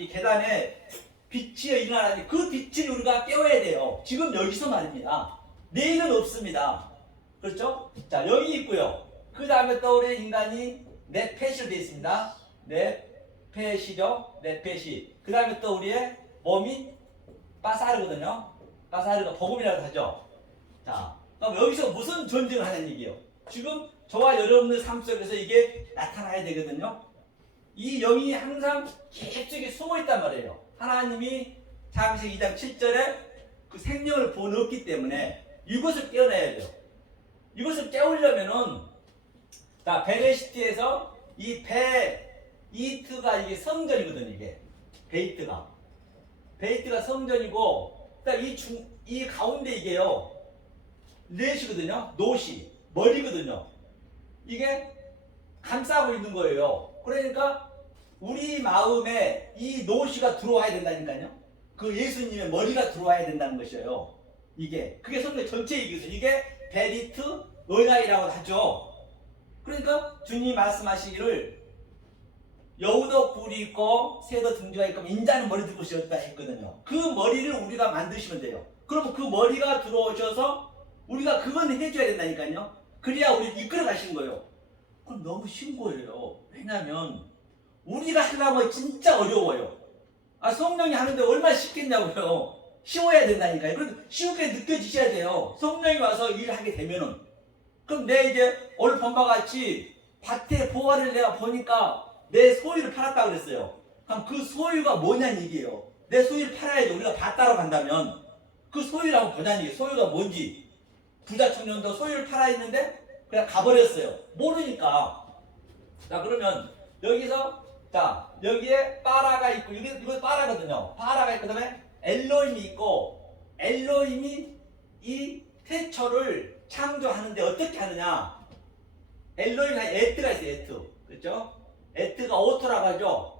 이 계단에 빛이 일어나는데 그 빛을 우리가 깨워야 돼요. 지금 여기서 말입니다. 내일은 없습니다. 그렇죠? 자, 여기 있고요. 그 다음에 떠오르는 인간이 넷펫으로 되어 있습니다. 넷펫이죠. 넷펫이. 그 다음에 또 우리의 몸이 빠사르거든요. 빠사르가 복음이라고 하죠. 자, 그럼 여기서 무슨 전쟁을 하는 얘기예요? 지금 저와 여러분의 삶 속에서 이게 나타나야 되거든요. 이 영이 항상 깊숙이 숨어 있단 말이에요. 하나님이 창세기 2장 7절에 그 생명을 부어넣었기 때문에 이것을 깨어내야 돼요. 이것을 깨우려면은, 자, 베네시티에서 이 베이트가 이게 성전이거든요. 이게 베이트가 성전이고, 이 가운데 이게요 넷이거든요. 노시 머리거든요. 이게 감싸고 있는 거예요. 그러니까 우리 마음에 이 노시가 들어와야 된다니까요. 그 예수님의 머리가 들어와야 된다는 것이에요. 그게 성경 전체 얘기거든요. 이게 베리트 의나이라고 하죠. 그러니까 주님이 말씀하시기를 여우도 뿔이 있고 새도 등지가 있고 인자는 머리 들고 오셨다 했거든요. 그 머리를 우리가 만드시면 돼요. 그러면 그 머리가 들어오셔서 우리가 그건 해줘야 된다니까요. 그래야 우리 이끌어 가시는 거예요. 그럼 너무 쉬운 거예요. 왜냐하면 우리가 하려면 진짜 어려워요. 성령이 하는데 얼마나 쉽겠냐고요. 쉬워야 된다니까요. 그래서 쉽게 느껴지셔야 돼요. 성령이 와서 일을 하게 되면은. 그럼 내 이제 오늘 본 바와 같이 밭의 보화를 내가 보니까 내 소유를 팔았다 그랬어요. 그럼 그 소유가 뭐냐는 얘기예요. 내 소유를 팔아야지. 우리가 밭 따러 간다면 그 소유라고 보자는 얘기예요. 소유가 뭔지. 부자 청년도 소유를 팔아 있는데 그냥 가버렸어요. 모르니까. 자, 그러면 여기서, 자, 여기에 빠라가 있고, 이거 빠라거든요. 빠라가 있고, 그 다음에 엘로힘이 있고, 엘로힘이 이 태초를 창조하는데 어떻게 하느냐. 엘로힘이 에트가 있어요. 에트. 그렇죠? 에트가 오토라고 하죠.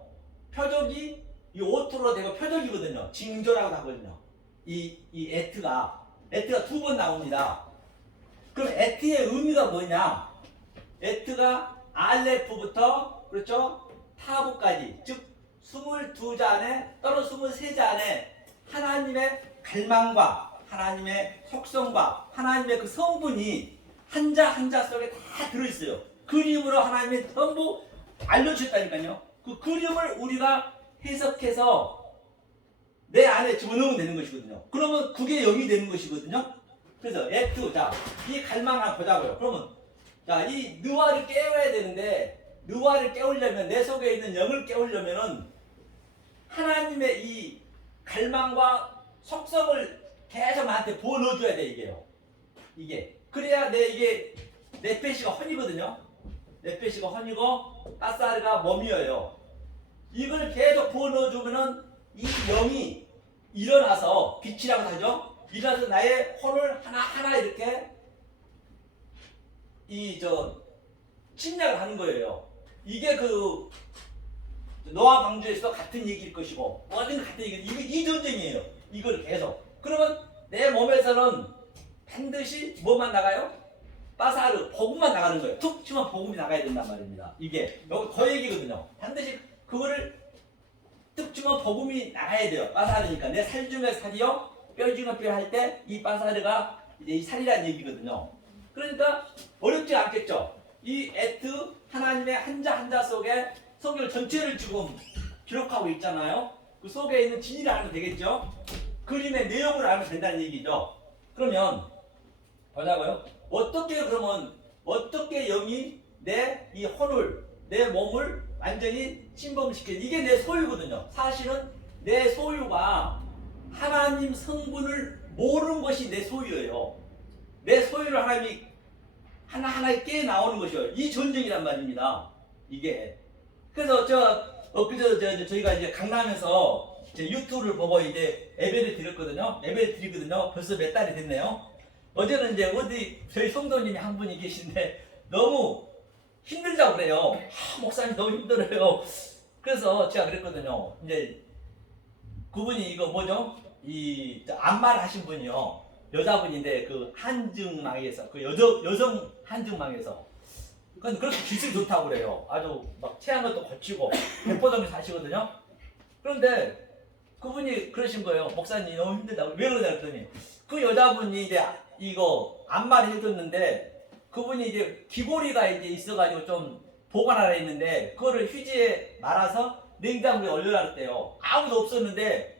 표적이 이 오토로 되고 표적이거든요. 징조라고 하거든요. 이 에트가 두 번 나옵니다. 그럼 에트의 의미가 뭐냐? 에트가 알레프부터, 그렇죠? 타부까지, 즉 22잔에 또는 23잔에 하나님의 갈망과 하나님의 속성과 하나님의 그 성분이 한자 한자 속에 다 들어있어요. 그림으로 하나님이 전부 알려주셨다니까요. 그 그림을 우리가 해석해서 내 안에 집어넣으면 되는 것이거든요. 그러면 그게 영이 되는 것이거든요. 그래서 에트, 자, 이 갈망을 한번 보자고요. 그러면, 자, 이 느와를 깨워야 되는데, 느와를 깨우려면, 내 속에 있는 영을 깨우려면은 하나님의 이 갈망과 속성을 계속 나한테 부어 넣어줘야 돼, 이게. 그래야 내 펫이가 헌이거든요. 내 펫이가 헌이고, 따사르가 몸이에요. 이걸 계속 부어 넣어주면은 이 영이 일어나서, 빛이라고 하죠. 일어나서 나의 혼을 하나하나 이렇게 침략을 하는 거예요. 이게 그 노아 방주에서 같은 얘기일 것이고 어딘가 같은 얘기. 이 전쟁이에요. 이걸 계속. 그러면 내 몸에서는 반드시 뭐만 나가요? 빠사르, 복음만 나가는 거예요. 툭 치면 복음이 나가야 된단 말입니다. 이게 여기 더 얘기거든요. 반드시 그거를 툭 치면 복음이 나가야 돼요. 빠사르니까 내 살 중에 살이요. 뼈중에 뼈 할 때 이 빠사르가 이제 이 살이라는 얘기거든요. 그러니까 어렵지 않겠죠. 이 에트 하나님의 한자 한자 속에 성경 전체를 지금 기록하고 있잖아요. 그 속에 있는 진리를 알면 되겠죠. 그림의 내용을 알면 된다는 얘기죠. 그러면 보자고요. 어떻게 영이 내 이 혼을, 내 몸을 완전히 침범시키는, 이게 내 소유거든요. 사실은 내 소유가 하나님 성분을 모르는 것이 내 소유예요. 내 소유를 하나님이 하나하나 깨 나오는 것이요. 이 전쟁이란 말입니다. 이게. 그래서 저희가 이제 강남에서 유튜브를 보고 이제 예배를 드렸거든요. 벌써 몇 달이 됐네요. 어제는 이제 어디 저희 성도님이 한 분이 계신데 너무 힘들다고 그래요. 목사님 너무 힘들어요. 그래서 제가 그랬거든요. 이제 그분이 이거 뭐죠? 암말 하신 분이요. 여자분인데 그 한증망에서 그 여성 한증망에서 그런데 그렇게 기술이 좋다고 그래요. 아주 막 체한 것도 거치고 백보동에 사시거든요. 그런데 그분이 그러신 거예요. 목사님 너무 힘들다고. 왜 그러냐 그랬더니 그 여자분이 이제 이거 안마를 해줬는데 그분이 이제 귀고리가 이제 있어가지고 좀 보관하라 했는데 그거를 휴지에 말아서 냉장고에 얼려라 그랬대요. 아무도 없었는데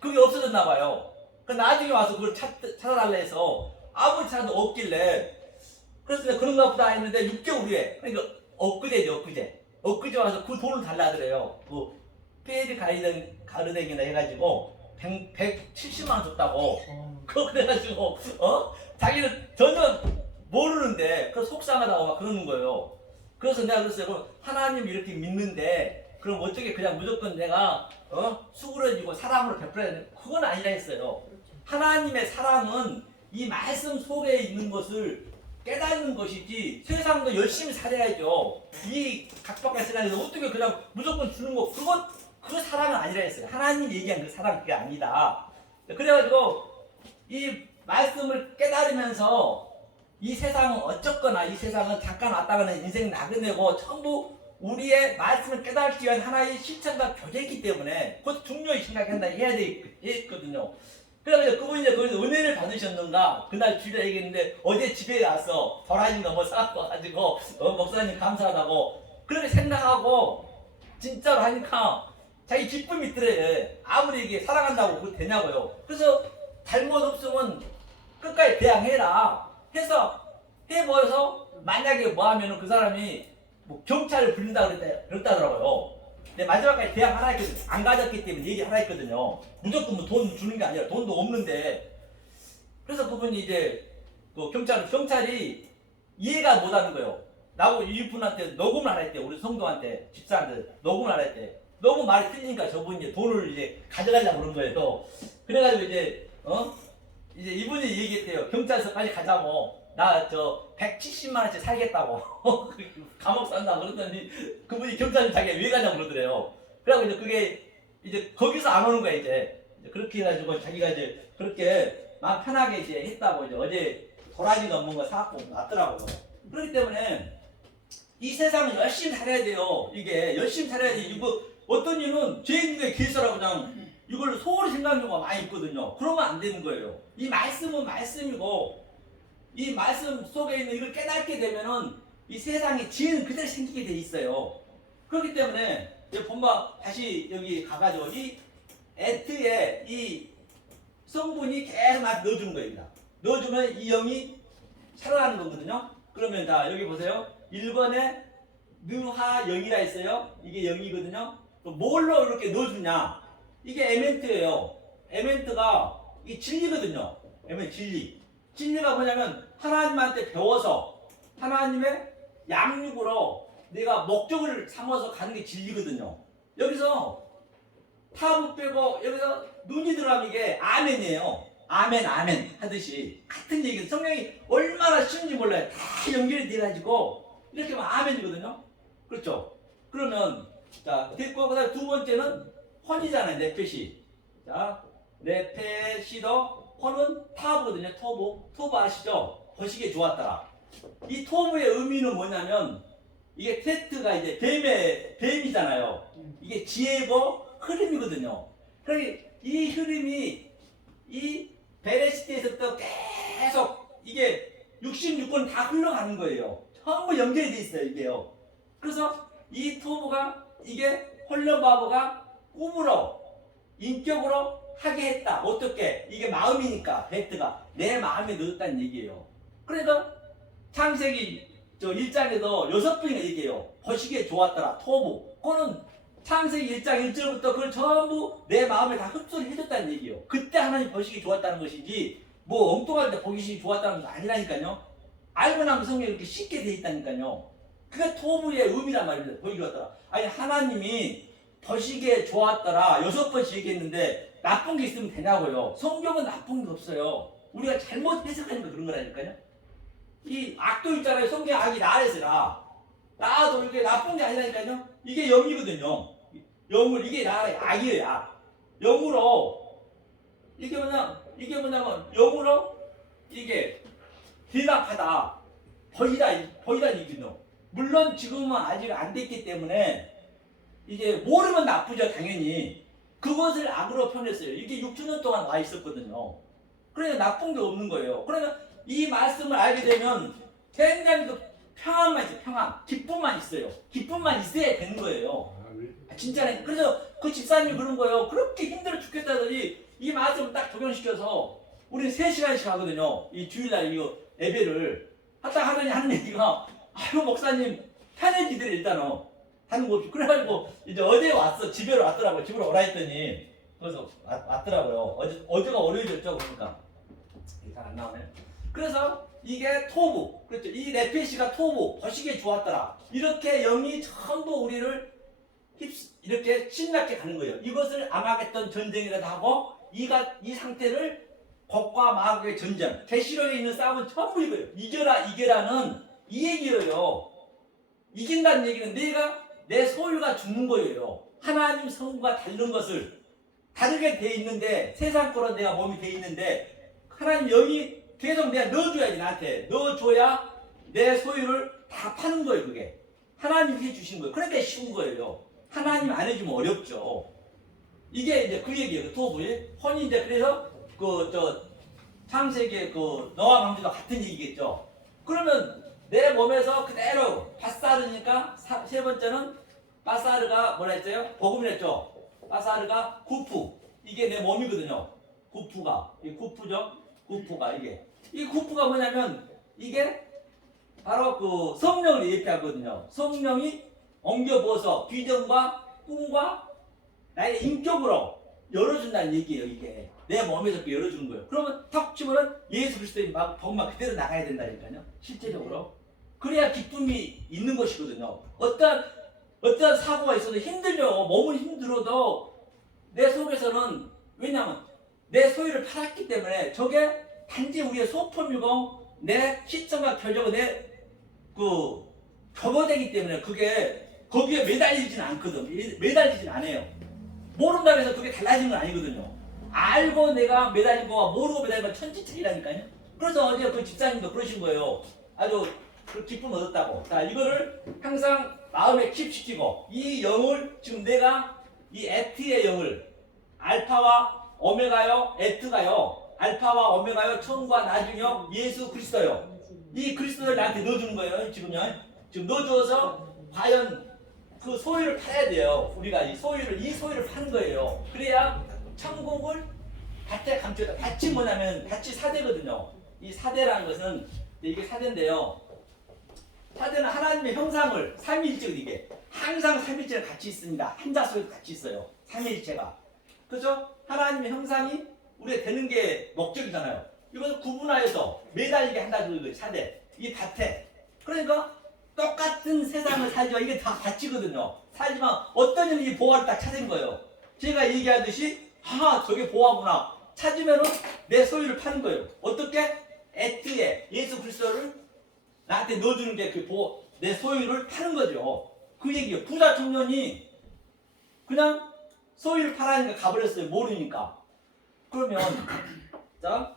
그게 없어졌나 봐요. 그 나중에 와서 그걸 찾아달라 해서 아무 차도 없길래 그래서 내가 그런가 보다 했는데 6개월 후에 그러니까 엊그제죠 엊그제 와서 그 돈을 달라 그래요. 그 페리 가르댕이나 해가지고 170만 원 줬다고. 그거 그래가지고 자기는 전혀 모르는데 그 속상하다고 막 그러는 거예요. 그래서 내가 그랬어요. 그럼 하나님 이렇게 믿는데 그럼 어떻게 그냥 무조건 내가 수그러지고 사랑으로 베풀어야 되는 그건 아니라 했어요. 하나님의 사랑은 이 말씀 속에 있는 것을 깨닫는 것이지 세상도 열심히 살아야죠. 이 각박한 세상에서 어떻게 그냥 무조건 주는 거 그 사랑은 아니라 했어요. 하나님 얘기한 그 사랑 그게 아니다. 그래가지고 이 말씀을 깨달으면서 이 세상은 어쩌거나 이 세상은 잠깐 왔다가는 인생 나그네고 전부 우리의 말씀을 깨달기 위한 하나의 실천과 교제이기 때문에 그것도 중요히 생각한다 해야 되거든요. 그래서 그분이 이제 거기서 은혜를 받으셨는가 그날 주일에 얘기했는데 어제 집에 와서 도라지 넘어 사갖고 와가지고 목사님 감사하다고 그렇게 생각하고 진짜로 하니까 자기 기쁨이 있더래요. 아무리 이게 사랑한다고 그거 되냐고요. 그래서 잘못 없으면 끝까지 대항해라 해서 해보여서 만약에 뭐 하면은 그 사람이 뭐 경찰을 부른다 그랬다더라고요. 근데 마지막까지 대항하라 했거든요. 안 가졌기 때문에 얘기하라 했거든요. 무조건 뭐 돈 주는 게 아니라 돈도 없는데. 그래서 그분이 이제 그 경찰이 이해가 못 하는 거예요. 나보고 이분한테 녹음을 하라 했대. 우리 성도한테 집사한테 녹음을 하라 했대. 너무 말이 틀리니까 저분이 이제 돈을 이제 가져가려고 그런 거예요. 그래가지고 이제 이제 이분이 얘기했대요. 경찰서 빨리 가자고. 나 저 170만 원치 살겠다고. 감옥 산다 그러더니 그분이 경찰이 자기가 왜 가냐고 그러더래요. 그래가지고 이제 그게 이제 거기서 안 오는 거야 이제 그렇게 해가지고 자기가 이제 그렇게 마음 편하게 이제 했다고 이제 어제 도라지 넘는 거 사갖고 왔더라고요. 그렇기 때문에 이 세상은 열심히 살아야 돼요. 이게 열심히 살아야 돼. 이거 어떤 이는 죄인들의 길서라고 그냥 이걸 소홀히 생각하는 경우가 많이 있거든요. 그러면 안 되는 거예요. 이 말씀은 말씀이고 이 말씀 속에 있는 이걸 깨닫게 되면은 이 세상에 지혜는 그대로 생기게 돼 있어요. 그렇기 때문에 본바 다시 여기 가가지고 이 에트에 이 성분이 계속 넣어주는 거입니다. 넣어주면 이 영이 살아나는 거거든요. 그러면 자 여기 보세요. 1번에 느화영이라 있어요. 이게 영이거든요. 뭘로 이렇게 넣어주냐? 이게 에멘트예요. 에멘트가 이 진리거든요. 에멘트 진리. 진리가 뭐냐면 하나님한테 배워서 하나님의 양육으로 내가 목적을 삼아서 가는 게 진리거든요. 여기서 타부 빼고 여기서 눈이 들어가면 이게 아멘이에요. 아멘 아멘 하듯이 같은 얘기예요. 성경이 얼마나 쉬운지 몰라요. 다 연결이 돼가지고 이렇게 하면 아멘이거든요. 그렇죠? 그러면 자 됐고 그다음 두 번째는 혼이잖아요. 네펫이. 자 네펫이도 혼은 타부거든요. 토부 아시죠? 거시기에 좋았더라. 이 토부의 의미는 뭐냐면 이게 테트가 이제 뱀이잖아요. 이게 지혜고 흐름이거든요. 그러니까 이 흐름이 이 베레시트에서부터 계속 이게 66권 다 흘러가는 거예요. 전부 연결이 돼 있어요. 이게요. 그래서 이 토부가 이게 홀련바보가 꿈으로 인격으로 하게 했다. 어떻게? 이게 마음이니까 베트가 내 마음에 넣었다는 얘기예요. 그러니까 창세기 1장에도 6번이나 얘기해요. 보시기에 좋았더라. 토부. 그거는 창세기 1장 1절부터 그걸 전부 내 마음에 다 흡수를 해줬다는 얘기예요. 그때 하나님 보시기 좋았다는 것이지 뭐 엉뚱할 때 보기 좋았다는 거 아니라니까요. 알고 나면 성경이 이렇게 쉽게 돼 있다니까요. 그게 토부의 의미란 말입니다. 보기 좋았더라. 아니 하나님이 보시기에 좋았더라 6번씩 얘기했는데 나쁜 게 있으면 되냐고요. 성경은 나쁜 게 없어요. 우리가 잘못 해석하니까 그런 거라니까요. 이 악도 있잖아요. 성경 악이 나랬으라. 나도 이게 나쁜 게 아니라니까요. 이게 영이거든요. 영을 이게 나의 악이에요. 악. 영으로 이게 뭐냐면 영으로 이게 대답하다. 보이다 얘기죠. 물론 지금은 아직 안 됐기 때문에 이제 모르면 나쁘죠. 당연히. 그것을 악으로 표현했어요. 이게 6천년 동안 와 있었거든요. 그러니까 나쁜 게 없는 거예요. 그러면 이 말씀을 알게 되면 굉장히 그 평안만 있어요. 평안. 기쁨만 있어요. 기쁨만 있어야 되는 거예요. 진짜네. 그래서 그 집사님이 그런 거예요. 그렇게 힘들어 죽겠다더니 이 말씀을 딱 적용시켜서 우리는 3시간씩 하거든요. 이 주일날 이거 예배를 하다 하더니 하는 얘기가 아유 목사님 편해지더래 일단은 하는 거 없이 그래가지고 이제 어제 왔어. 집에 왔더라고요. 집으로 오라 했더니 그래서 왔더라고요. 어제가 월요일이었죠. 그러니까 잘 안 나오네. 그래서 이게 토부 그렇죠. 이 네페시가 토부 거시기에 좋았더라. 이렇게 영이 전부 우리를 이렇게 신나게 가는 거예요. 이것을 아마겟돈 전쟁이라도 하고 이 상태를 곡과 마귀의 전쟁, 계시록에 있는 싸움은 전부 이거예요. 이겨라는 이 얘기예요. 이긴다는 얘기는 내가 내 소유가 죽는 거예요. 하나님 성부가 다른 것을 다르게 돼 있는데 세상 거로 내가 몸이 돼 있는데 하나님 영이 계속 내가 넣어줘야지 나한테 넣어줘야 내 소유를 다 파는 거예요. 그게 하나님이 해주신 거예요. 그러니까 쉬운 거예요. 하나님 안 해주면 어렵죠. 이게 이제 그 얘기예요. 그 토부의 혼이 이제 그래서 창세기의 노아 방주도 같은 얘기겠죠. 그러면 내 몸에서 그대로 바사르니까 세 번째는 바사르가 뭐라 했어요? 복음을 했죠. 바사르가 구프 이게 내 몸이거든요. 구프가 이 구프죠. 구프가 이 구프가 뭐냐면 이게 바로 그 성령을 예표하거든요. 성령이 옮겨부어서 비전과 꿈과 나의 인격으로 열어준다는 얘기예요. 이게 내 몸에서 열어주는 거예요. 그러면 턱 치면은 예수 그리스도의 복만 그대로 나가야 된다니까요. 실제적으로 그래야 기쁨이 있는 것이거든요. 어떤 사고가 있어도 힘들죠. 몸은 힘들어도 내 속에서는 왜냐하면 내 소유를 팔았기 때문에 저게 단지 우리의 소품이고 내 시청과 결정은 내 접어되기 때문에 그게 거기에 매달리진 않거든. 매달리진 않아요. 모른다고 해서 그게 달라지는 건 아니거든요. 알고 내가 매달린 거와 모르고 매달린 건 천지차이라니까요. 그래서 어제 그 집사님도 그러신 거예요. 아주 그 기쁨 얻었다고. 자, 이거를 항상 마음에 킵시키고 이 영을 지금 내가 이 에트의 영을 알파와 오메가요, 에트가요, 알파와 오메가요, 처음과 나중이요, 예수 그리스도요. 이 그리스도를 나한테 넣어주는 거예요. 지금요. 지금 넣어줘서 과연 그 소유를 팔아야 돼요. 우리가 이 소유를 파는 거예요. 그래야 천국을 밭에 감춰다. 밭이 뭐냐면 밭이 사대거든요. 이 사대라는 것은 이게 사대인데요. 사대는 하나님의 형상을 삼위일체거든요. 이게 항상 삼위일체가 같이 있습니다. 한자 속에 같이 있어요. 삼위일체가. 그죠? 하나님의 형상이 우리가 되는 게 목적이잖아요. 이것을 구분하여서 매달리게 한다는 거예요. 사대. 이 밭에. 그러니까 똑같은 세상을 살지만 이게 다 같이거든요. 살지만 어떤 점이 이 보화를 딱 찾은 거예요. 제가 얘기하듯이 저게 보화구나. 찾으면은 내 소유를 파는 거예요. 어떻게? 에트에 예수 그리스도를 나한테 넣어주는 게 내 소유를 파는 거죠. 그 얘기예요. 부자 청년이 그냥 소유를 팔아니까 가버렸어요. 모르니까. 그러면 자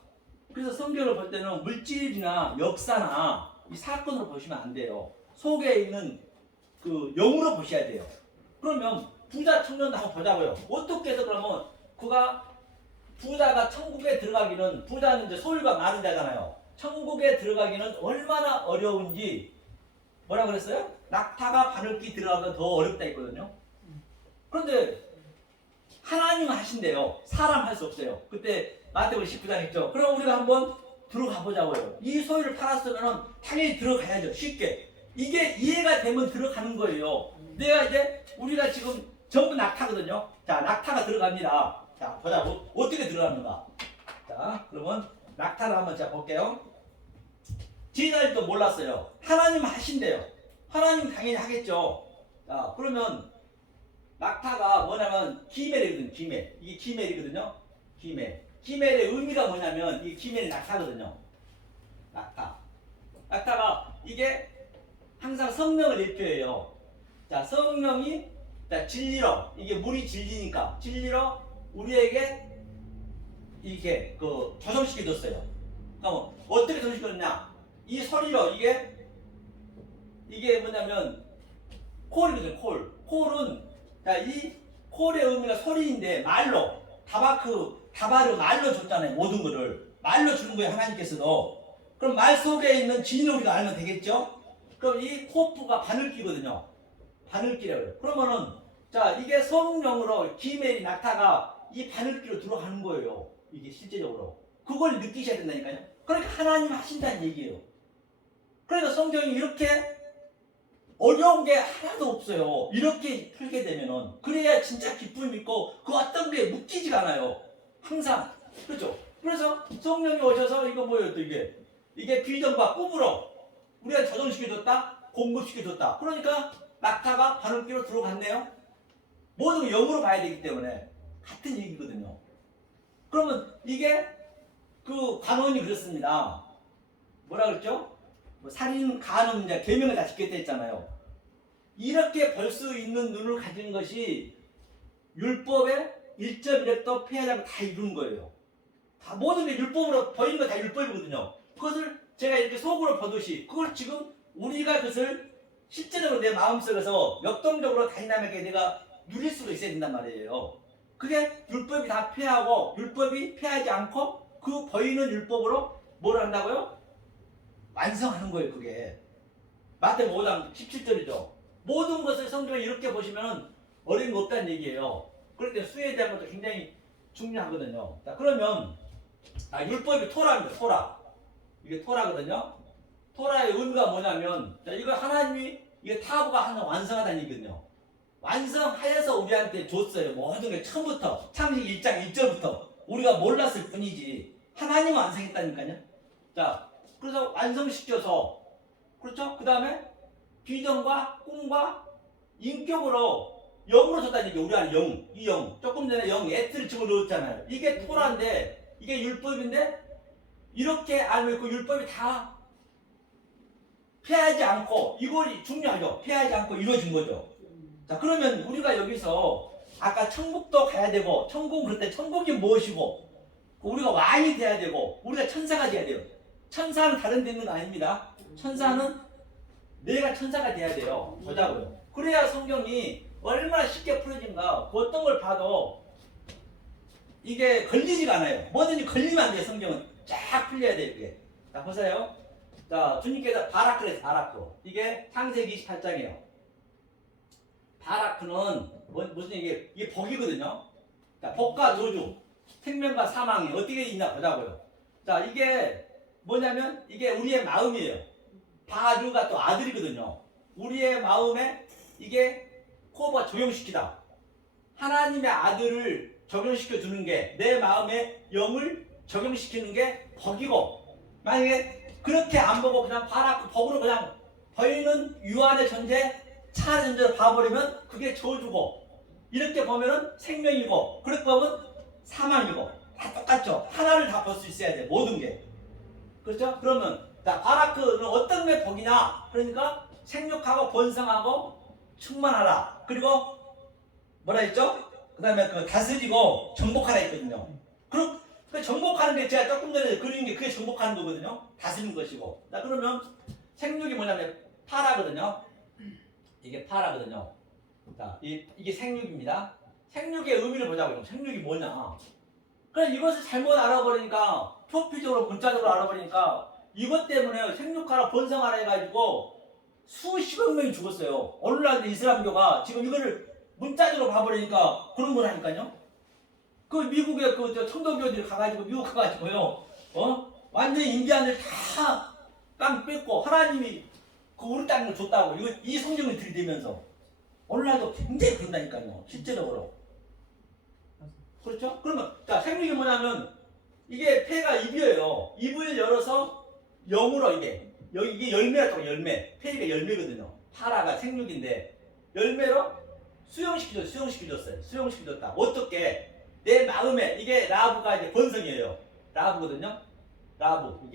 그래서 성경을 볼 때는 물질이나 역사나 이 사건으로 보시면 안 돼요. 속에 있는 그 영으로 보셔야 돼요. 그러면 부자 청년도 한번 보자고요. 어떻게 해서 그러면 부자가 천국에 들어가기는 부자는 이제 소유가 많은 자잖아요. 천국에 들어가기는 얼마나 어려운지 뭐라 그랬어요? 낙타가 바늘기 들어가면 더 어렵다 했거든요. 그런데 하나님은 하신대요. 사람 할 수 없어요. 그때 마태복음 19장 있죠. 그럼 우리가 한번 들어가 보자고요. 이 소유를 팔았으면 당연히 들어가야죠. 쉽게. 이게 이해가 되면 들어가는 거예요. 내가 이제 우리가 지금 전부 낙타거든요. 자, 낙타가 들어갑니다. 자, 보자고. 어떻게 들어가는가. 자, 그러면 낙타를 한번 자 볼게요. 제자들도 몰랐어요. 하나님 하신대요. 하나님 당연히 하겠죠. 자, 그러면 낙타가 뭐냐면 기멜이거든요. 기멜. 이게 기멜이거든요. 기멜. 기멜의 의미가 뭐냐면 이게 기멜이 낙타거든요. 낙타가 이게 항상 성령을 예표해요. 자, 성령이 진리로 이게 물이 진리니까 진리로 우리에게 이렇게 조성시켜줬어요. 그럼 어떻게 조성시켰냐? 이 소리로 이게 뭐냐면 콜이거든요. 콜은 자, 콜의 의미가 소리인데 말로 다바르 말로 줬잖아요. 모든 거를 말로 주는 거예요. 하나님께서도. 그럼 말 속에 있는 진리를 우리가 알면 되겠죠? 그럼 이 코프가 바늘기거든요. 바늘기라고 해요. 그러면은 자 이게 성령으로 기멜이 낙타가 이 바늘기로 들어가는 거예요. 이게 실제적으로. 그걸 느끼셔야 된다니까요. 그러니까 하나님 하신다는 얘기예요. 그러니까 성경이 이렇게 어려운 게 하나도 없어요. 이렇게 풀게 되면은. 그래야 진짜 기쁨이 있고 그 어떤 게 묶이지가 않아요. 항상. 그렇죠? 그래서 성령이 오셔서 이거 뭐예요 또 이게 비전과 꿈으로 우리가 조정시켜줬다, 공급시켜줬다. 그러니까 낙타가 바늘기로 들어갔네요. 모든 걸 영으로 봐야 되기 때문에 같은 얘기거든요. 그러면 이게 그 관원이 그렇습니다. 뭐라 그랬죠? 뭐 살인, 간음, 이제 계명을 다 지켰다 했잖아요. 이렇게 볼 수 있는 눈을 가진 것이 율법의 1.1획도 폐하지 않고 다 이루는 거예요. 다 모든 게 율법으로 보이는 거 다 율법이거든요. 그것을 제가 이렇게 속으로 보듯이 그걸 지금 우리가 그것을 실제적으로 내 마음속에서 역동적으로 다이나믹하게 내가 누릴 수가 있어야 된단 말이에요. 그게 율법이 다 폐하고 율법이 폐하지 않고 그 보이는 율법으로 뭘 한다고요? 완성하는 거예요. 그게 마태복음 5장 17절이죠. 모든 것을 성경에 이렇게 보시면 어려운 거 없다는 얘기예요. 그럴 때 수혜에 대한 것도 굉장히 중요하거든요. 자, 그러면 율법이 토라입니다. 토라. 이게 토라거든요. 토라의 의미가 뭐냐면 자, 이거 하나님이 이게 타부가 하나 완성하다는 얘기거든요. 완성하여서 우리한테 줬어요. 모든 게 처음부터 창세기 1장 1절부터 우리가 몰랐을 뿐이지 하나님은 완성했다니까요. 자, 그래서 완성시켜서 그렇죠? 그 다음에 비전과 꿈과 인격으로 영으로 줬다는 얘기. 우리 안에 영, 이 영. 조금 전에 영 에트를 집어넣었잖아요. 이게 토라인데 이게 율법인데 이렇게 알면 그 율법이 다 폐하지 않고 이걸 중요하죠. 폐하지 않고 이루어진 거죠. 자, 그러면 우리가 여기서 아까 천국도 가야 되고 천국은 그럴 때 천국이 무엇이고 우리가 왕이 돼야 되고 우리가 천사가 돼야 돼요. 천사는 다른 데 있는 거 아닙니다. 천사는 내가 천사가 돼야 돼요. 보자고요. 그래야 성경이 얼마나 쉽게 풀어진가. 그 어떤 걸 봐도 이게 걸리지가 않아요. 뭐든지 걸리면 안 돼요. 성경은 쫙 풀려야 돼요. 이게. 자, 보세요. 자, 주님께서 바라크래서 바라크. 이게 창세기 28장이에요. 바라크는 무슨 얘기예요? 이게 복이거든요. 자, 복과 저주, 생명과 사망이 어떻게 있나 보자고요. 자, 이게 뭐냐면 이게 우리의 마음이에요. 바르가 또 아들이거든요. 우리의 마음에 이게 코브가 적용시키다. 하나님의 아들을 적용시켜 주는 게 내 마음에 영을 적용시키는 게 복이고 만약에 그렇게 안 보고 그냥 바라크 복으로 그냥 보이는 유한의 존재 차의 존재를 봐버리면 그게 저주고 이렇게 보면은 생명이고 그렇게 보면 사망이고 다 똑같죠. 하나를 다 볼 수 있어야 돼. 모든 게. 그렇죠? 그러면 자, 바라크는 어떤 게 복이냐? 그러니까 생육하고 번성하고 충만하라. 그리고 뭐라 했죠? 그 다음에 그 다스리고 정복하라 했거든요. 그럼 그 정복하는 게 제가 조금 전에 그린 게 그게 정복하는 거거든요. 다스리는 것이고. 자, 그러면 생육이 뭐냐면 파라거든요. 이게 파라거든요. 자, 이게 생육입니다. 생육의 의미를 보자고요. 생육이 뭐냐? 그래 이것을 잘못 알아버리니까 표피적으로 문자적으로 알아버리니까 이것 때문에 생육하라 번성하라 해가지고 수십억 명이 죽었어요. 오늘날 이슬람교가 지금 이거를 문자적으로 봐버리니까 그런 거라니까요. 그 미국의 그 청도교들이 가가지고 미국 가가지고요, 완전히 인디안들 다 땅 뺏고 하나님이 그 우리 땅을 줬다고 이거 이 성경을 들이대면서 오늘날도 굉장히 그런다니까요. 실제적으로. 그렇죠? 그러면 자 생육이 뭐냐면 이게 폐가 입이에요. 입을 열어서 영으로 이게 열매라고 열매. 폐가 열매거든요. 파라가 생육인데 열매로 수용시켜줬어요. 수용시켜줬다. 어떻게? 내 마음에 이게 라브가 이제 번성이에요. 라브거든요. 라브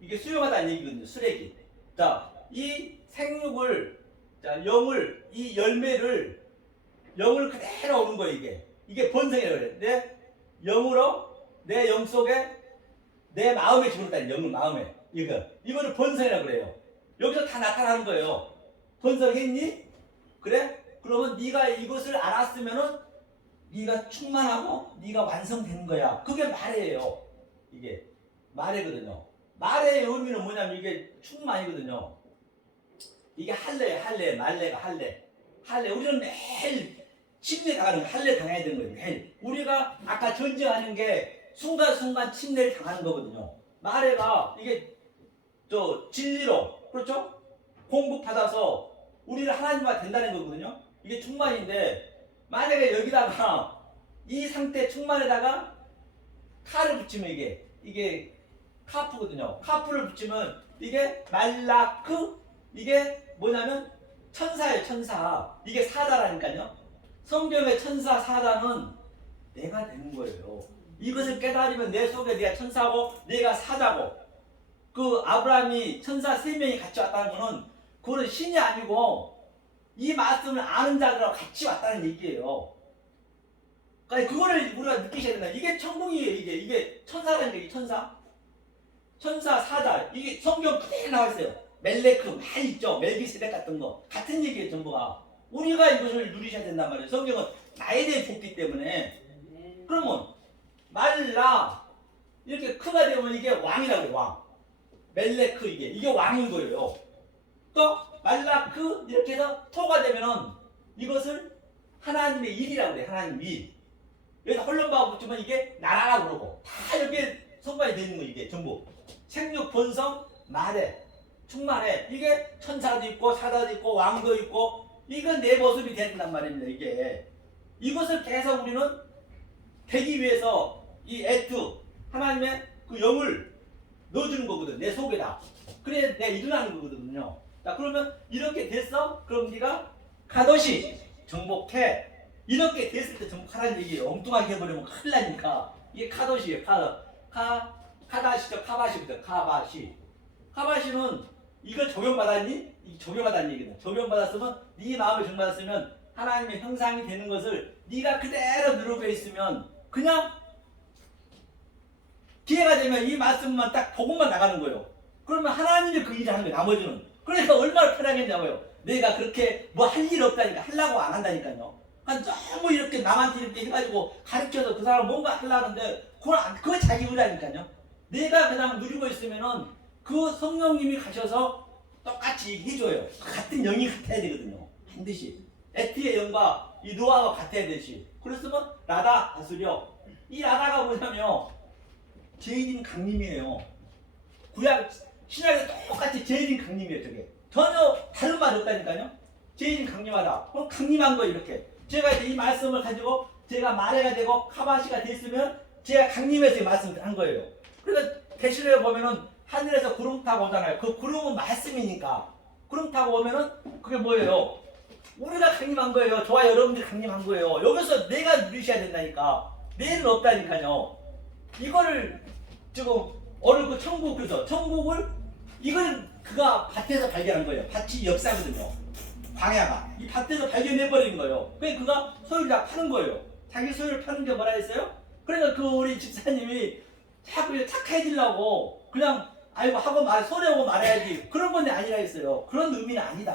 이게 수용하다는 얘기거든요. 쓰레기. 자, 이 생육을 자 영을 이 열매를 영을 그대로 오는 거예요. 이게 번성이라고 그래요. 내 영으로 내 영 속에 내 마음에 집어넣었다는 영을 마음에 이거를 번성이라고 그래요. 여기서 다 나타나는 거예요. 번성했니? 그래? 그러면 네가 이것을 알았으면은 네가 충만하고 네가 완성되는 거야. 그게 말이에요. 이게 말이거든요. 말의 의미는 뭐냐면 이게 충만이거든요. 이게 할례, 말례가 할례. 우리는 매일 침례 당하는 거, 할례 당해야 되는 거예요. 매일. 우리가 아까 전쟁하는 게 순간순간 침례를 당하는 거거든요. 말례가 이게 진리로, 그렇죠? 공급받아서 우리를 하나님과 된다는 거거든요. 이게 충만인데, 만약에 여기다가 이 상태 충만에다가 카를 붙이면 이게 카프거든요. 카프를 붙이면 이게 말라크, 이게 뭐냐면 천사예요. 천사. 이게 사자라니까요. 성경의 천사 사자는 내가 되는 거예요. 이것을 깨달으면 내 속에 내가 천사고 내가 사자고, 그 아브라함이 천사 3명이 같이 왔다는 거는 그거는 신이 아니고 이 말씀을 아는 자들하고 같이 왔다는 얘기예요. 그러니까 그거를 우리가 느끼셔야 된다. 이게 천국이에요. 이게 천사라는 게 천사. 천사 사자. 이게 성경 그대로 나와 있어요. 멜레크 많이 있죠. 멜기세덱 같은 거 같은 얘기예요. 전부가. 우리가 이것을 누리셔야 된단 말이에요. 성경은 나에 대해 줬기 때문에. 그러면 말라 이렇게 크가 되면 이게 왕이라고 해요. 왕. 멜레크 이게 왕인 거예요. 또 말라크 이렇게 해서 토가 되면은 이것을 하나님의 일이라고 그래요. 하나님 일. 여기서 홀론바가 붙이면 이게 나라라고 그러고 다 이렇게 성관이 되는 거 이게 전부. 생육 본성 말에 충만해. 이게 천사도 있고 사자도 있고 왕도 있고 이건 내 모습이 된단 말입니다. 이것을 계속 우리는 되기 위해서 이 에투 하나님의 그 영을 넣어주는 거거든. 내 속에다. 그래 내가 일어나는 거거든요. 자, 그러면 이렇게 됐어? 그럼 네가 카도시 정복해. 이렇게 됐을 때 정복하라는 얘기예요. 엉뚱하게 해버리면 큰일 나니까. 이게 카도시예요. 카다시죠. 카바시죠. 카바시는 이걸 적용받았니? 이 적용받았는 얘기다. 적용받았으면 네 마음을 적용받았으면 하나님의 형상이 되는 것을 네가 그대로 누르고 있으면 그냥 기회가 되면 이 말씀만 딱 복음만 나가는 거예요. 그러면 하나님이 그 일을 하는 거예요. 나머지는. 그러니까 얼마나 편하겠냐고요. 내가 그렇게 뭐 할 일 없다니까 하려고 안 한다니까요. 너무 이렇게 남한테 이렇게 해가지고 가르쳐서 그 사람 뭔가 하려는데 그거 자기 의라니까요. 내가 그냥 누리고 있으면은 그 성령님이 가셔서 똑같이 해줘요. 같은 영이 같아야 되거든요. 반드시. 에티의 영과 이 노아가 같아야 되시. 그랬으면 라다 다스려. 이 라다가 뭐냐면 제일인 강림이에요. 구약 신약에 똑같이 제일인 강림이에요. 저게 전혀 다른 말이 없다니까요. 제일인 강림하다. 그럼 강림한 거예요. 이렇게 제가 이제 이 말씀을 가지고 제가 마레가 되고 카바시가 됐으면 제가 강림해서 이 말씀을 한 거예요. 그래서 계시록에 보면은 하늘에서 구름 타고 오잖아요. 그 구름은 말씀이니까 구름 타고 오면은 그게 뭐예요? 우리가 강림한 거예요. 저와 여러분들이 강림한 거예요. 여기서 내가 누리셔야 된다니까. 내일은 없다니까요. 이거를 지금 어느 그 천국에서 천국을 이걸 그가 밭에서 발견한 거예요. 밭이 역사거든요. 광야가 이 밭에서 발견해버린 거예요. 그래서 그가 소유를 다 파는 거예요. 자기 소유를 파는 게 뭐라 했어요? 그러니까 그 우리 집사님이 자꾸 착해지려고 그냥 아이고 하고 소리하고 말해야지 그런 건데 아니라 했어요. 그런 의미는 아니다.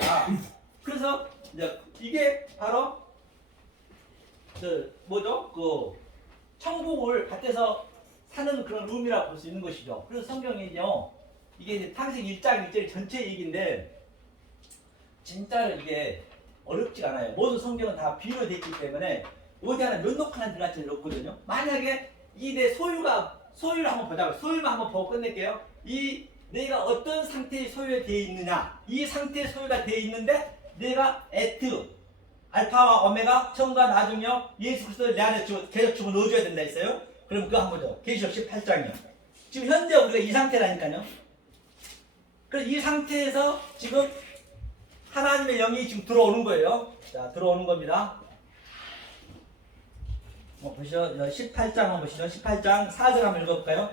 그래서 이제 이게 바로 그 천국을 밭에서 사는 그런 의미라고 볼 수 있는 것이죠. 그래서 성경이요 이게 이제 창세기 1장 1절 전체 얘기인데 진짜로 이게 어렵지가 않아요. 모든 성경은 다 비유로 되어 있기 때문에 어디 하나 면도하는 들어갈 없거든요. 만약에 이 내 소유를 한번 보자고요. 소유만 한번 보고 끝낼게요. 이 내가 어떤 상태의 소유가 되어 있느냐. 이 상태의 소유가 되어 있는데 내가 에트 알파와 오메가 처음과 나중이요 예수 그리스도를 내 안에 계속 집어넣어줘야 된다 했어요. 그럼 그거 한번 보죠. 계시록 18장이요. 지금 현재 우리가 이 상태라니까요. 그래서 이 상태에서 지금 하나님의 영이 지금 들어오는 거예요. 자, 들어오는 겁니다. 보시죠. 18장 한번 보시죠. 18장 4절 한번 읽어볼까요?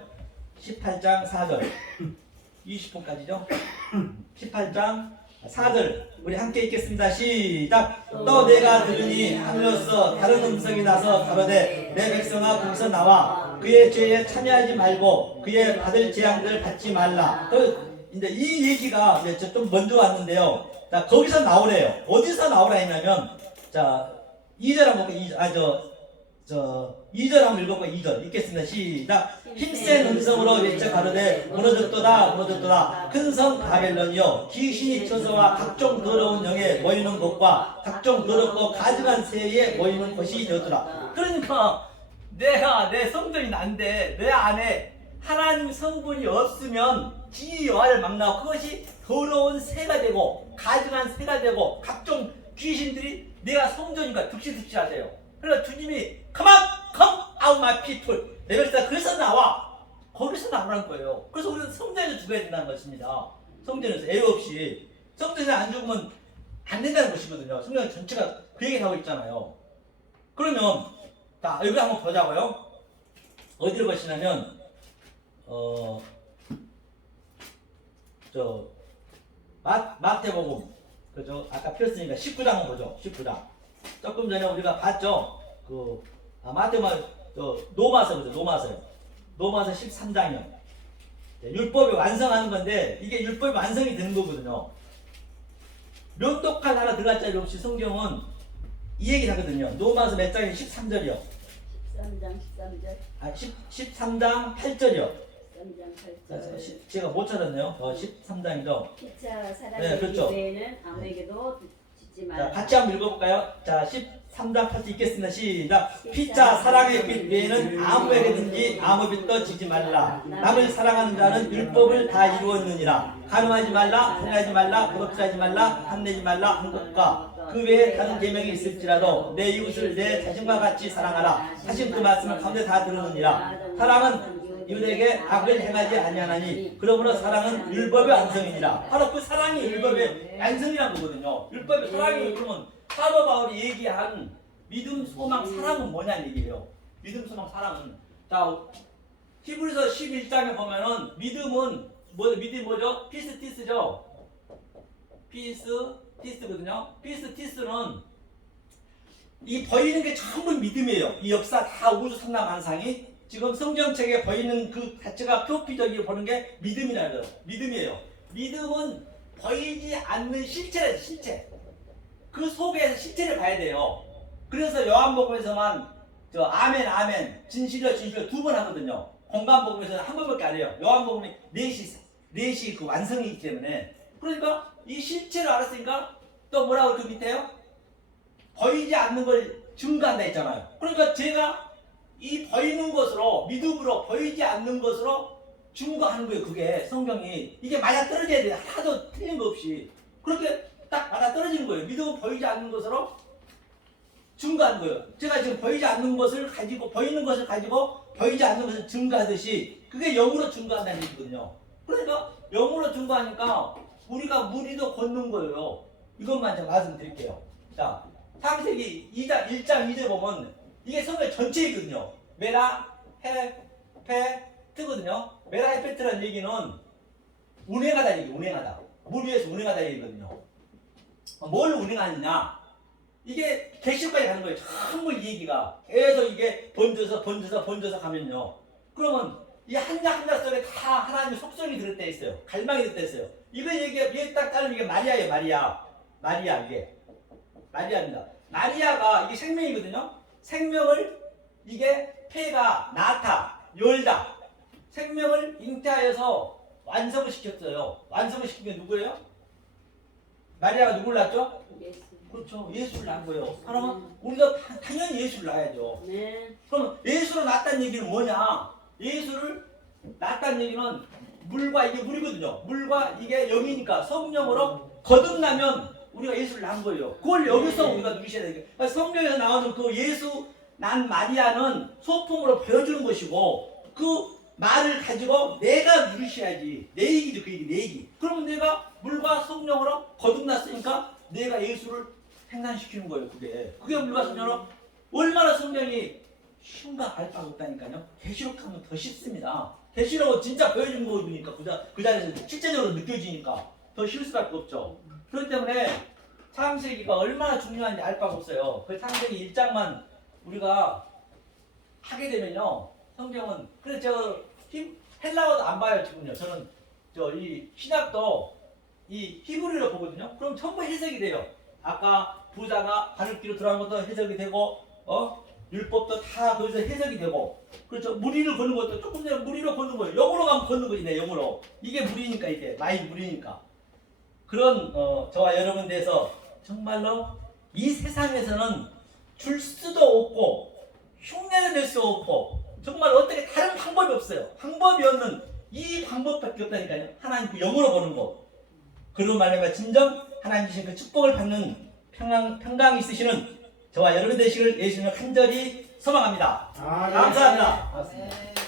18장 4절 20분까지죠. 18장 4절 우리 함께 읽겠습니다. 시작. 또 내가 들으니 하늘로서 다른 음성이 나서 가로되 내 백성아 거기서 나와 그의 죄에 참여하지 말고 그의 받을 재앙들 받지 말라. 이제 이 얘기가 이제 좀 먼저 왔는데요. 자, 거기서 나오래요. 어디서 나오라 했냐면 자 2절 한번 볼게요. 2절 한번 읽어봐. 2절 읽겠습니다. 시작. 힘센 음성으로 외쳐 가로되 무너졌도다 무너졌도다 큰 성 바벨론이여 귀신이 처서와 각종 더러운 영에 모이는 곳과 각종 더럽고 가증한 새에 모이는 곳이 되었더라. 그러니까 내가 내 성전이 난데 내 안에 하나님 성분이 없으면 지와를 막 나고 그것이 더러운 새가 되고 가증한 새가 되고 각종 귀신들이 내가 성전이니까 득실득실하세요. 그래서 주님이 come out my people 내 백성 그래서 나와 거기서 나오라는 거예요. 그래서 우리는 성전에서 죽어야 된다는 것입니다. 성전에서 애유 없이 성전에 안 죽으면 안 된다는 것이거든요. 성전 전체가 그 얘기 하고 있잖아요. 그러면 자 여기 한번 보자고요. 어디를 보시냐면 마태복음 그죠? 아까 폈으니까 19장 보죠. 19장. 조금 전에 우리가 봤죠. 마태복음 노마서 그죠? 노마서 13장이요. 율법이 완성하는 건데 이게 율법이 완성이 되는 거거든요. 면도칼 하나 들어갈 자리 없이 성경은 이 얘기를 하거든요. 노마서 몇 장이 13절이요. 13장 13절. 13장 8절이요. 13장 8절. 제가 못 찾았네요. 13장이죠. 피차 사랑의 네, 그렇죠. 기회는 아무에게도 짓지 자, 말라. 같이 한번 읽어볼까요? 자, 13장 8절 읽겠습니다. 시작. 피자 사랑의 빛 외에는 아무에게든지 아무 빛도 지지 말라. 남을 사랑하는 자는 율법을 다 이루었느니라. 간음하지 말라, 살인하지 말라, 도둑질하지 말라, 탐내지 말라 한 것과 그 외에 다른 계명이 있을지라도 내 이웃을 내 자신과 같이 사랑하라. 하신 그 말씀을 가운데 다 들으느니라. 사랑은 이웃에게 악을 행하지 아니하나니 그러므로 사랑은 율법의 완성이니라. 바로 그 사랑이 율법의 완성이라는 거거든요. 율법의 사랑이 그러면 사도 바울이 얘기한 믿음, 소망, 사랑은 뭐냐는 얘기예요. 믿음, 소망, 사랑은 자 히브리서 11장에 보면은 믿음은 믿음이 뭐죠? 피스티스죠. 피스티스거든요. 피스티스는 이 보이는 게 전부 믿음이에요. 이 역사 다 우주 삼라 만상이 지금 성경책에 보이는 그 자체가 표피적으로 보는 게 믿음이라는 거예요. 믿음이에요. 믿음은 보이지 않는 실체래요. 실체. 그 속에서 실체를 봐야 돼요. 그래서 요한복음에서만 아멘 아멘 진실이여 진실이여 2번 하거든요. 공간복음에서는 한 번밖에 안 해요. 요한복음이 4시 그 완성이기 때문에. 그러니까 이 실체를 알았으니까 또 뭐라고 그 밑에요? 보이지 않는 걸 증거한다 했잖아요. 그러니까 제가 이 보이는 것으로 믿음으로 보이지 않는 것으로 증거하는 거예요. 그게 성경이 이게 맞아 떨어져야 돼요. 하나도 틀린 거 없이 그렇게 딱 맞아 떨어지는 거예요. 믿음은 보이지 않는 것으로 증거하는 거예요. 제가 지금 보이지 않는 것을 가지고 보이는 것을 가지고 보이지 않는 것을 증거하듯이 그게 영으로 증거한다는 얘기거든요. 그러니까 영으로 증거하니까 우리가 무리도 걷는 거예요. 이것만 제가 말씀드릴게요. 자, 창세기 1장 2절 보면 이게 성경 전체이거든요. 메라 헤페트거든요. 메라 헤페트라는 얘기는 운행하다 얘기, 운행하다. 물 위에서 운행하다 얘기거든요. 뭘 운행하느냐? 이게 객실까지 가는 거예요. 전부 이 얘기가 계속 이게 번져서 가면요. 그러면 이 한자 한자 속에 다 하나님의 속성이 들었다 있어요. 갈망이 들었다 있어요. 이거 얘기 딱 따르면 이게 마리아예요. 마리아 이게 마리아입니다. 마리아가 이게 생명이거든요. 생명을 이게 폐가 낳다 열다 생명을 잉태하여서 완성을 시켰어요. 완성을 시킨 게 누구예요? 마리아가 누굴 낳았죠? 예수. 그렇죠. 예수를 낳은 거예요. 그러면 우리가 당연히 예수를 낳아야죠. 네. 그럼 예수를 낳았다는 얘기는 뭐냐? 예수를 낳았다는 얘기는 물과 이게 물이거든요. 물과 이게 영이니까 성령으로 거듭나면 우리가 예수를 낳은 거예요. 그걸 여기서 우리가 누리셔야 되겠어요. 그러니까 성경에서 나오는 그 예수 난 마리아는 소품으로 보여주는 것이고 그 말을 가지고 내가 누리셔야지. 내 얘기죠. 그 얘기 내 얘기. 그러면 내가 물과 성령으로 거듭났으니까 내가 예수를 생산시키는 거예요. 그게 물과 성령으로 얼마나 성경이 쉬운가 알 바가 없다니까요. 계시록하면 더 쉽습니다. 계시록은 진짜 보여준 거니까 그 자리에서 실제적으로 느껴지니까 더 쉬울 수밖에 없죠. 그렇기 때문에 창세기가 얼마나 중요한지 알 바가 없어요. 그 창세기 1장만 우리가 하게 되면요. 성경은 그래서 헬라어도 안 봐요. 지금요. 저는 이 신약도 이 히브리로 보거든요. 그럼 전부 해석이 돼요. 아까 부자가 바늘기로 들어간 것도 해석이 되고 율법도 다 거기서 해석이 되고 그렇죠. 무리를 걷는 것도 조금 전에 무리로 걷는 거예요. 영으로 가면 걷는 거지 영으로. 이게 무리니까 이게 마이 무리니까. 그런 저와 여러분 대해서 정말로 이 세상에서는 줄 수도 없고 흉내를 낼 수 없고 정말 어떻게 다른 방법이 없어요. 방법이 없는 이 방법밖에 없다니까요. 하나님 그 영으로 보는 거. 그로 말미암아 진정 하나님 주신 그 축복을 받는 평강 있으시는 저와 여러분 되시길 예수님을 간절히 소망합니다. 감사합니다. 맞습니다.